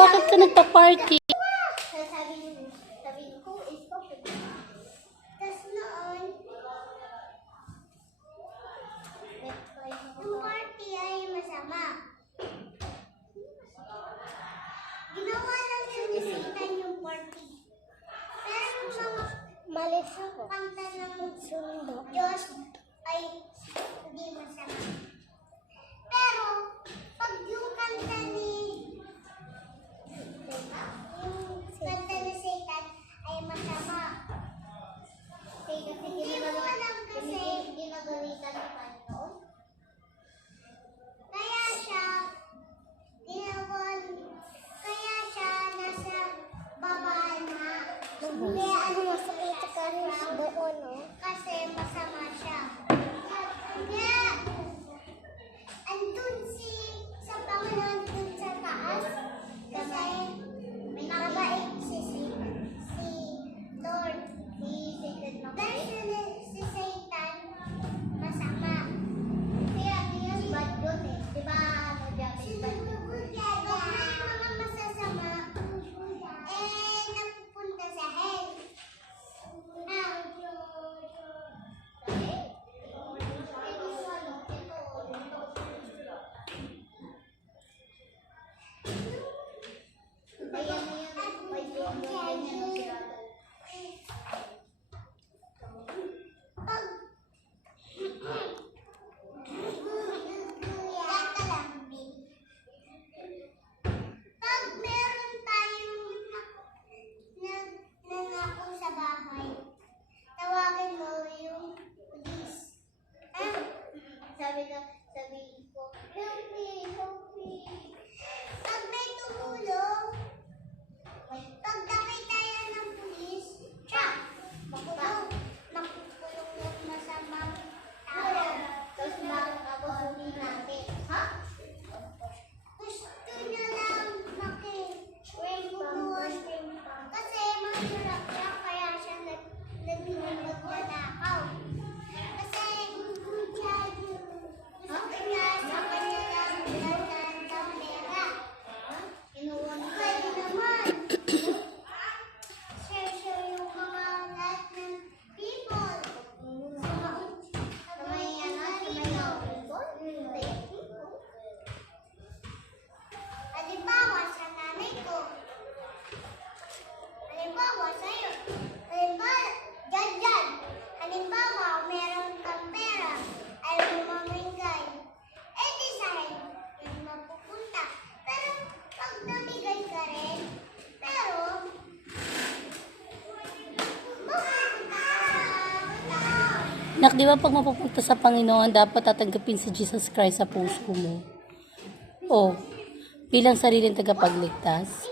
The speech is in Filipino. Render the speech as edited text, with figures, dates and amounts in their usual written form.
bakit ka nagpa-party? Sabi ko, is coffee. Tapos noon, yung party ay masama. Ginawa lang yung isitan yung party. Pero yung mga malis ako. Kanta ng sundo. Diyos ay hindi masama. Pero, pag yung kanta ni Satan ay masama. Hindi mo alam kasi ginagalitan ni Panginoon. Kaya siya nasa baba na. Kaya ano masakit ka rin doon, no? Kasi masama siya. Kaya andun sa Panginoon dun sa taas. Kasi mabait si Lord. Dahil si Satan masama. Kaya Diyos bad yun eh. Diba? Kung may mga masasama, napupunta sa hell. Pag meron tayong nangako sa bahay, tawagin mo yung pulis. Sabi ko, help me. Pag may tumulong, pag nakita yan ng pulis, makukulong yung masamang tao. Tapos makakabuhin natin. Gusto niya lang makibubuhan. Kasi mahirap siya, kaya siya nagnanakaw. Kasi gusto niya sa kanya lang ng pera. Pwede naman. Share yung mga lahat ng people. Sa may halimbawa sa nanay ko. Halimbawa sa'yo. Halimbawa, dyan. Halimbawa, meron kang pera. Ayaw mo mamigay. Di sa'yo yung mapupunta. Pero, pag namigay ka rin, pero, mapupunta ka sa Nak, di ba pag mapupunta sa Panginoon, dapat tatanggapin si Jesus Christ sa puso mo? O, bilang sariling tagapagligtas?